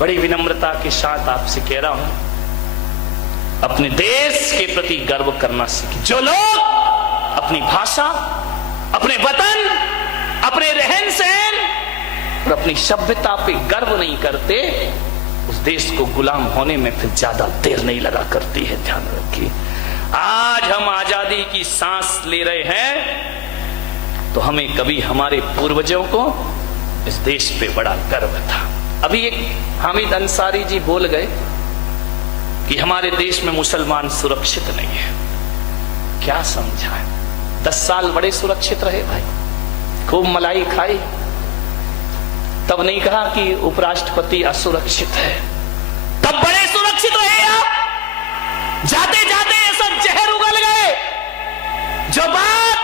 बड़ी विनम्रता के साथ आपसे कह रहा हूं, अपने देश के प्रति गर्व करना सीखिए। जो लोग अपनी भाषा, अपने वतन, अपने रहन सहन और अपनी सभ्यता पे गर्व नहीं करते, उस देश को गुलाम होने में फिर ज्यादा देर नहीं लगा करती है। ध्यान रखिए, आज हम आजादी की सांस ले रहे हैं तो हमें कभी हमारे पूर्वजों को इस देश पे बड़ा गर्व था। अभी एक हामिद अंसारी जी बोल गए कि हमारे देश में मुसलमान सुरक्षित नहीं है। क्या समझा है? 10 साल बड़े सुरक्षित रहे भाई, खूब मलाई खाई, तब नहीं कहा कि उपराष्ट्रपति असुरक्षित है, तब बड़े सुरक्षित रहे आप। जाते जाते ये सब जहर उगल गए। जो बात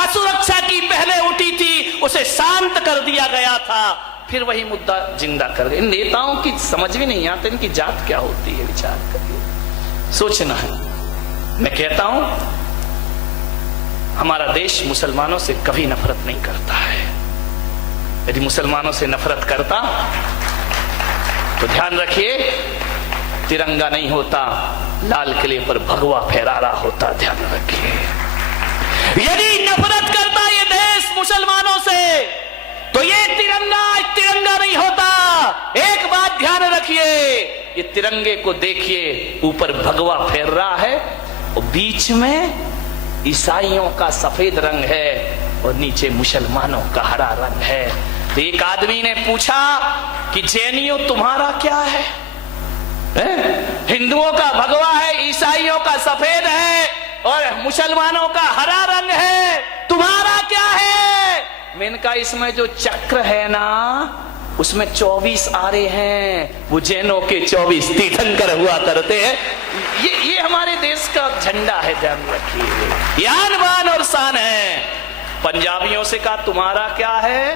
असुरक्षा की पहले उठी थी उसे शांत कर दिया गया था, फिर वही मुद्दा जिंदा कर गए। नेताओं की समझ भी नहीं आता इनकी जात क्या होती है, विचार करिए, सोचना है। मैं कहता हूं हमारा देश मुसलमानों से कभी नफरत नहीं करता है। यदि मुसलमानों से नफरत करता तो ध्यान रखिए, तिरंगा नहीं होता, लाल किले पर भगवा फहरा रहा होता। ध्यान रखिए, यदि नफरत करता ये देश मुसलमानों से तो ये तिरंगा नहीं होता। एक बात ध्यान रखिए, ये तिरंगे को देखिए, ऊपर भगवा फहर रहा है और बीच में ईसाइयों का सफेद रंग है और नीचे मुसलमानों का हरा रंग है। तो एक आदमी ने पूछा कि जैनियों तुम्हारा क्या है? हिंदुओं का भगवा है, ईसाइयों का सफेद है और मुसलमानों का हरा रंग है, तुम्हारा क्या है? मैंने कहा इसमें जो चक्र है ना उसमें 24 आरे हैं, वो जैनों के 24 तीर्थंकर हुआ करते हैं। ये हमारे देश का झंडा है, ध्यान रखिए, यान बान और शान है। पंजाबियों से कहा तुम्हारा क्या है?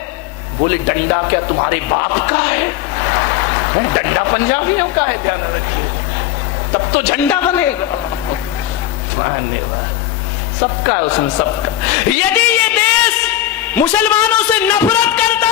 बोले डंडा क्या तुम्हारे बाप का है? डंडा पंजाबियों का है, ध्यान रखिए, तब तो झंडा बनेगा। धन्यवाद, सबका है उसमें, सबका। यदि ये देश मुसलमानों से नफरत करता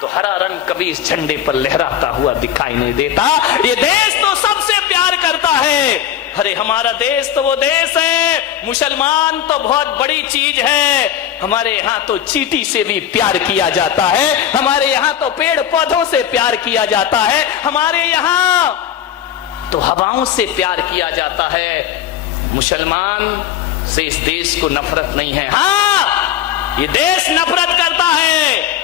तो हरा रंग कभी इस झंडे पर लहराता हुआ दिखाई नहीं देता। ये देश तो सबसे प्यार करता है। अरे हमारा देश तो वो देश है, मुसलमान तो बहुत बड़ी चीज है। हमारे यहाँ तो चींटी से भी प्यार किया जाता है, हमारे यहाँ तो पेड़ पौधों से प्यार किया जाता है, हमारे यहाँ तो हवाओं से प्यार किया जाता है। मुसलमान से इस देश को नफरत नहीं है। हाँ, ये देश नफरत करता है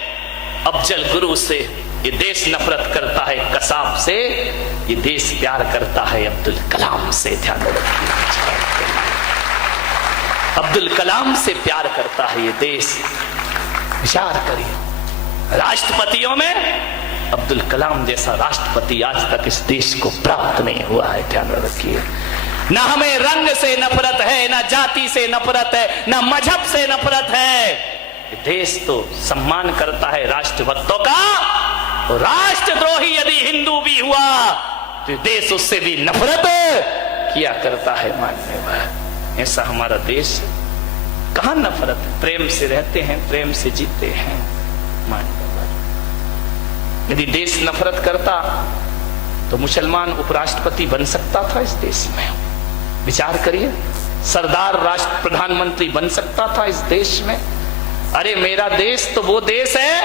अफजल गुरु से, ये देश नफरत करता है कसाब से, ये देश प्यार करता है अब्दुल कलाम से। ध्यान रखिए, अब्दुल कलाम से प्यार करता है ये देश। विचार करिए, राष्ट्रपतियों में अब्दुल कलाम जैसा राष्ट्रपति आज तक इस देश को प्राप्त नहीं हुआ है। ध्यान रखिए, ना हमें रंग से नफरत है, ना जाति से नफरत है, ना मजहब से नफरत है। देश तो सम्मान करता है राष्ट्रभक्तों का, और राष्ट्रद्रोही यदि हिंदू भी हुआ तो देश उससे भी नफरत किया करता है। मान्यवर, ऐसा हमारा देश। कहां नफरत? प्रेम से रहते हैं, प्रेम से जीते हैं। मान्यवर, यदि देश नफरत करता तो मुसलमान उपराष्ट्रपति बन सकता था इस देश में। विचार करिए, सरदार राष्ट्र प्रधानमंत्री बन सकता था इस देश में। अरे मेरा देश तो वो देश है,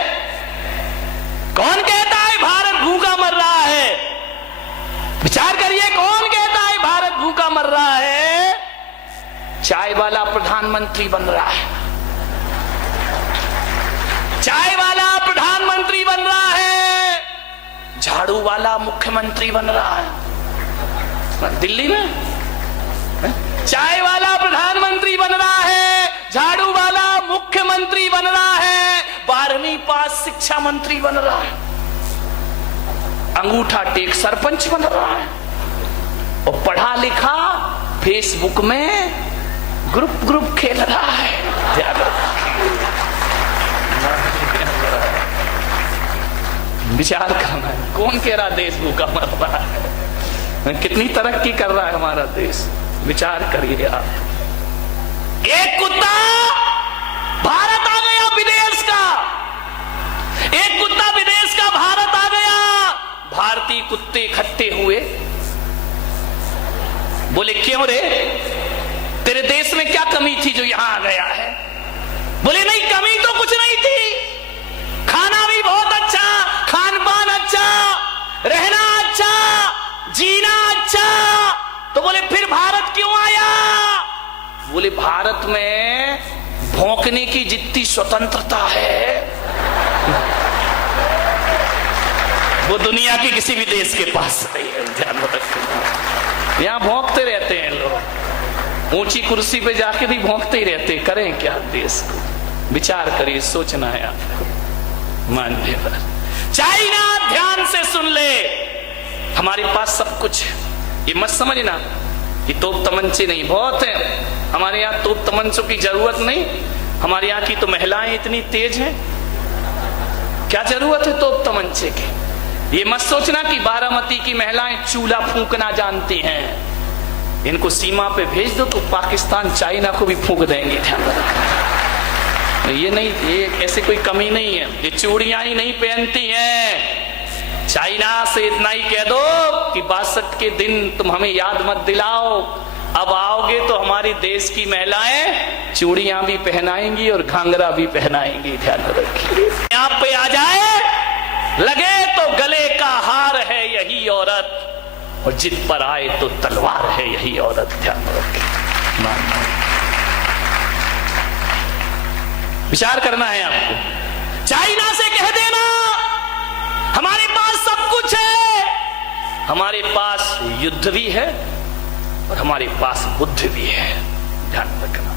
कौन कहता है भारत भूखा मर रहा है? विचार करिए, कौन कहता है भारत भूखा मर रहा है? चाय वाला प्रधानमंत्री बन रहा है, चाय वाला प्रधानमंत्री बन रहा है, झाड़ू वाला मुख्यमंत्री बन रहा है। दिल्ली में चाय वाला प्रधानमंत्री बन रहा है, झाड़ू वाला मुख्यमंत्री बन रहा है, 12वीं पास शिक्षा मंत्री बन रहा है, अंगूठा टेक सरपंच बन रहा है, और पढ़ा लिखा फेसबुक में ग्रुप खेल रहा है। विचार करना है, कौन कह रहा देश भूखा मर रहा है? कितनी तरक्की कर रहा है हमारा देश। विचार करिए आप। एक कुत्ता भारत आ गया विदेश का, एक कुत्ता विदेश का भारत आ गया, भारतीय कुत्ते इकट्ठे हुए, बोले क्यों रे, तेरे देश में क्या कमी थी जो यहां आ गया है? बोले नहीं, कमी तो कुछ नहीं थी, खाना भी बहुत अच्छा, खान पान अच्छा, रहना अच्छा, जीना अच्छा। तो बोले फिर भारत क्यों आया? बोले भारत में भौंकने की जितनी स्वतंत्रता है वो दुनिया के किसी भी देश के पास नहीं है। ध्यान रखना, यहां भौंकते रहते हैं लोग, ऊंची कुर्सी पे जाके भी भौंकते ही रहते। करें क्या देश को? विचार करिए, सोचना है आपको। माननीय चाइना, ध्यान से सुन ले, हमारे पास सब कुछ है, ये मत समझना कि तोप तमंचे नहीं, बहुत है हमारे यहाँ, तोप तमंचों की जरूरत नहीं। हमारे यहाँ की तो महिलाएं इतनी तेज हैं, क्या जरूरत है तोप तमंचे की? ये मत सोचना कि बारामती की महिलाएं चूल्हा फूंकना जानती हैं, इनको सीमा पे भेज दो तो पाकिस्तान चाइना को भी फूंक देंगे। ध्यान रखना, ये नहीं, ये ऐसे कोई कमी नहीं है, ये चूड़ियां ही नहीं पहनती हैं। चाइना से इतना ही कह दो कि 62 के दिन तुम हमें याद मत दिलाओ, अब आओगे तो हमारी देश की महिलाएं चूड़ियां भी पहनाएंगी और घाघरा भी पहनाएंगी। ध्यान रखिए, यहाँ पे आ जाए लगे तो गले का हार है यही औरत, और जिद पर आए तो तलवार है यही औरत। ध्यान रखिए, विचार करना है आपको। चाइना से कह देना हमारे पास सब कुछ है, हमारे पास युद्ध भी है और हमारे पास बुद्ध भी है। ध्यान रखना,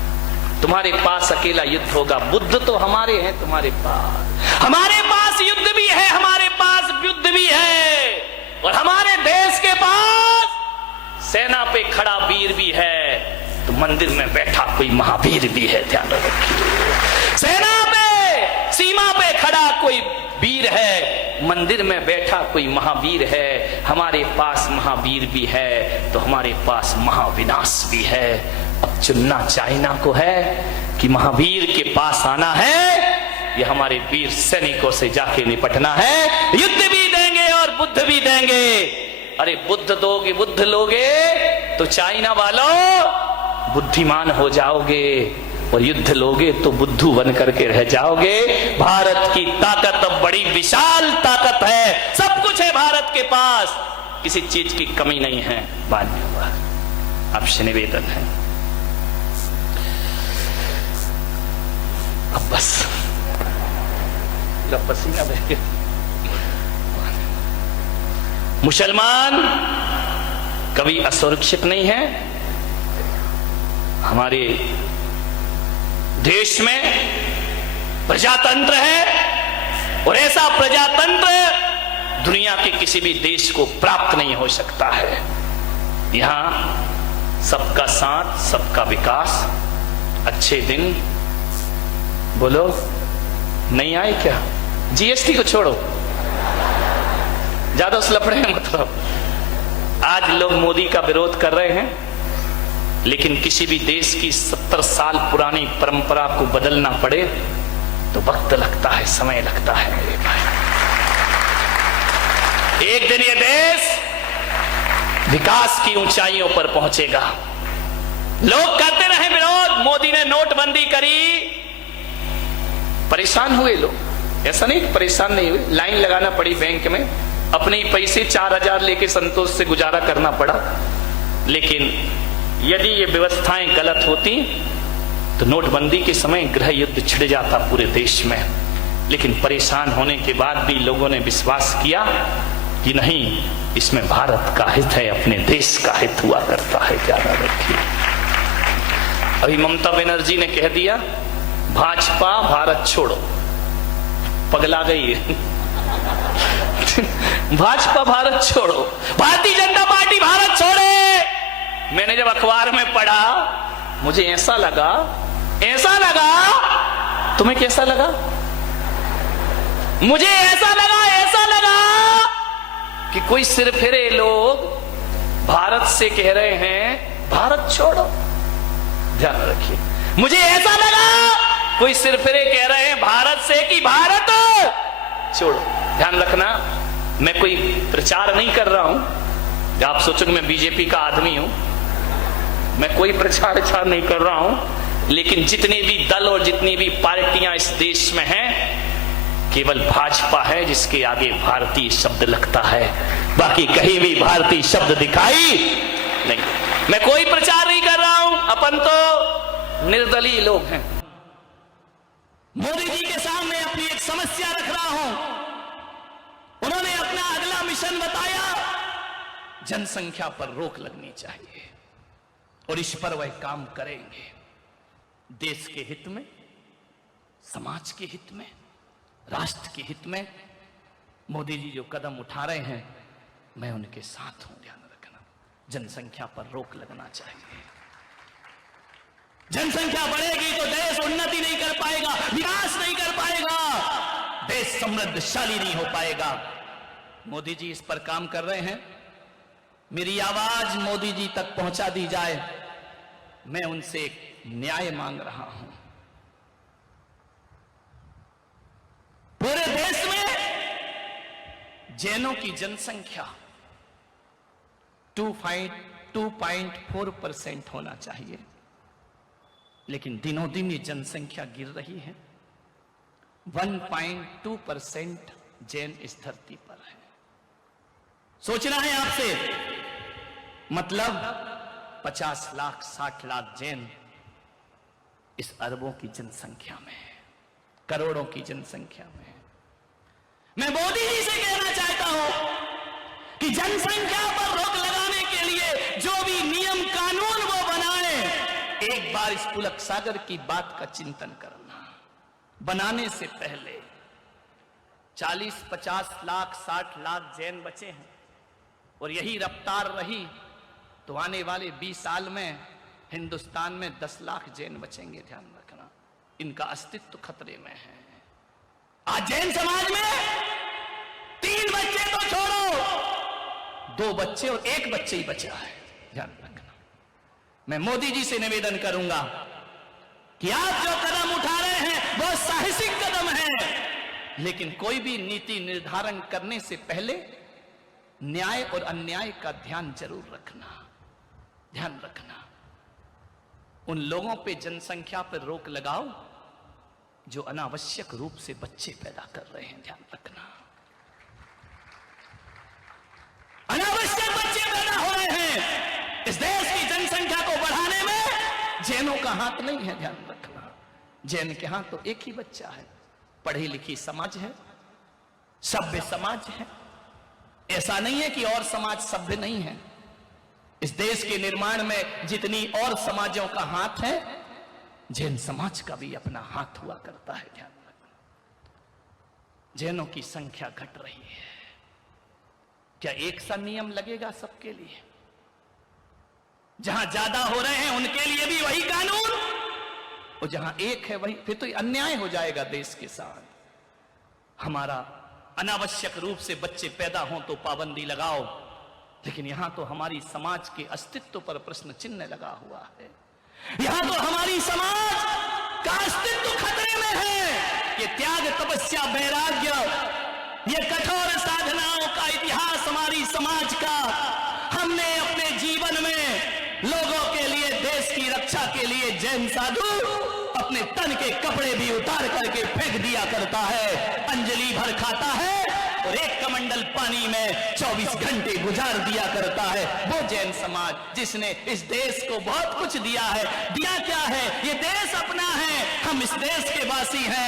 तुम्हारे पास अकेला युद्ध होगा, बुद्ध तो हमारे हैं तुम्हारे पास। हमारे पास युद्ध भी है, हमारे पास युद्ध भी है, और हमारे देश के पास सेना पे खड़ा वीर भी है, तो मंदिर में बैठा कोई महावीर भी है। ध्यान रखिए, सेना पे, सीमा पे खड़ा कोई वीर है, मंदिर में बैठा कोई महावीर है। हमारे पास महावीर भी है तो हमारे पास महाविनाश भी है। अब चुनना चाइना को है कि महावीर के पास आना है, या हमारे वीर सैनिकों से जाके निपटना है। युद्ध भी देंगे और बुद्ध भी देंगे। अरे बुद्ध दोगे, बुद्ध लोगे तो चाइना वालों बुद्धिमान हो जाओगे, और युद्ध लोगे तो बुद्धू बन करके रह जाओगे। भारत की ताकत अब बड़ी विशाल ताकत है, सब कुछ है भारत के पास, किसी चीज की कमी नहीं है। मान्यवर, आपसे निवेदन है, अब बस पसीना बह, मुसलमान कभी असुरक्षित नहीं है। हमारे देश में प्रजातंत्र है, और ऐसा प्रजातंत्र दुनिया के किसी भी देश को प्राप्त नहीं हो सकता है। यहां सबका साथ, सबका विकास, अच्छे दिन बोलो नहीं आए क्या? जीएसटी को छोड़ो, ज्यादा उस लफड़े हैं मतलब। आज लोग मोदी का विरोध कर रहे हैं, लेकिन किसी भी देश की 70 साल पुरानी परंपरा को बदलना पड़े तो वक्त लगता है, समय लगता है मेरे भाई। एक दिन ये देश विकास की ऊंचाइयों पर पहुंचेगा। लोग करते रहे विरोध, मोदी ने नोटबंदी करी, परेशान हुए लोग, ऐसा नहीं कि परेशान नहीं हुए, लाइन लगाना पड़ी बैंक में, अपने ही पैसे 4000 लेके संतोष से गुजारा करना पड़ा। लेकिन यदि ये व्यवस्थाएं गलत होती तो नोटबंदी के समय गृह युद्ध छिड़ जाता पूरे देश में। लेकिन परेशान होने के बाद भी लोगों ने विश्वास किया कि नहीं, इसमें भारत का हित है, अपने देश का हित हुआ करता है। ज्यादा रखिए, अभी ममता बनर्जी ने कह दिया भाजपा भारत छोड़ो, पगला गई है भाजपा भारत छोड़ो, भारतीय जनता पार्टी भारत छोड़े। मैंने जब अखबार में पढ़ा मुझे ऐसा लगा, तुम्हें कैसा लगा? मुझे ऐसा लगा कि कोई सिरफिरे लोग भारत से कह रहे हैं भारत छोड़ो। ध्यान रखिए, मुझे ऐसा लगा कोई सिरफिरे कह रहे हैं भारत से कि भारत छोड़ो। ध्यान रखना, मैं कोई प्रचार नहीं कर रहा हूं, आप सोचोगे मैं बीजेपी का आदमी हूं। मैं कोई प्रचार नहीं कर रहा हूं, लेकिन जितने भी दल और जितनी भी पार्टियां इस देश में हैं, केवल भाजपा है जिसके आगे भारतीय शब्द लगता है, बाकी कहीं भी भारतीय शब्द दिखाई नहीं। मैं कोई प्रचार नहीं कर रहा हूं, अपन तो निर्दलीय लोग हैं। मोदी जी के सामने अपनी एक समस्या रख रहा हूं। उन्होंने अपना अगला मिशन बताया, जनसंख्या पर रोक लगनी चाहिए और इस पर वह काम करेंगे। देश के हित में, समाज के हित में, राष्ट्र के हित में मोदी जी जो कदम उठा रहे हैं, मैं उनके साथ हूं। ध्यान रखना, जनसंख्या पर रोक लगना चाहिए। जनसंख्या बढ़ेगी तो देश उन्नति नहीं कर पाएगा, विकास नहीं कर पाएगा, देश समृद्धशाली नहीं हो पाएगा। मोदी जी इस पर काम कर रहे हैं। मेरी आवाज मोदी जी तक पहुंचा दी जाए। मैं उनसे एक न्याय मांग रहा हूं। पूरे देश में जैनों की जनसंख्या 2.4% होना चाहिए, लेकिन दिनों दिन ये जनसंख्या गिर रही है। 1.2% जैन इस धरती पर है। सोचना है आपसे, मतलब 50 लाख 60 लाख जैन इस अरबों की जनसंख्या में, करोड़ों की जनसंख्या में। मैं मोदी जी से कहना चाहता हूं कि जनसंख्या पर रोक लगाने के लिए जो भी नियम कानून वो बनाए, एक बार इस पुलक सागर की बात का चिंतन करना। बनाने से पहले 40, 50 लाख 60 लाख जैन बचे हैं और यही रफ्तार रही तो आने वाले 20 साल में हिंदुस्तान में 10 लाख जैन बचेंगे। ध्यान रखना, इनका अस्तित्व खतरे में है। आज जैन समाज में 3 बच्चे तो छोड़ो, 2 बच्चे और 1 बच्चे ही बचा है। ध्यान रखना, मैं मोदी जी से निवेदन करूंगा कि आप जो कदम उठा रहे हैं वो साहसिक कदम है, लेकिन कोई भी नीति निर्धारण करने से पहले न्याय और अन्याय का ध्यान जरूर रखना। ध्यान रखना, उन लोगों पे जनसंख्या पर रोक लगाओ जो अनावश्यक रूप से बच्चे पैदा कर रहे हैं। ध्यान रखना, अनावश्यक बच्चे पैदा हो रहे हैं। इस देश की जनसंख्या को बढ़ाने में जैनों का हाथ नहीं है। ध्यान रखना, जैन के हाथ तो एक ही बच्चा है। पढ़ी लिखी समाज है, सभ्य समाज है। ऐसा नहीं है कि और समाज सभ्य नहीं है। इस देश के निर्माण में जितनी और समाजों का हाथ है, जैन समाज का भी अपना हाथ हुआ करता है। ध्यान रखना, जैनों की संख्या घट रही है। क्या एक सा नियम लगेगा सबके लिए? जहां ज्यादा हो रहे हैं उनके लिए भी वही कानून, और जहां एक है वही, फिर तो अन्याय हो जाएगा देश के साथ। हमारा अनावश्यक रूप से बच्चे पैदा हों तो पाबंदी लगाओ, लेकिन यहां तो हमारी समाज के अस्तित्व पर प्रश्न चिन्ह लगा हुआ है। यहां तो हमारी समाज का अस्तित्व खतरे में है। ये त्याग, तपस्या, वैराग्य, ये कठोर साधनाओं का इतिहास हमारी समाज का, हमने अपने जीवन में लोगों के लिए, देश की रक्षा के लिए जैन साधु अपने तन के कपड़े भी उतार करके फेंक दिया करता है, अंजलि भर खाता है और एक कमंडल पानी में 24 घंटे गुजार दिया करता है। वो जैन समाज जिसने इस देश को बहुत कुछ दिया है। दिया क्या है? ये देश अपना है, हम इस देश के वासी हैं।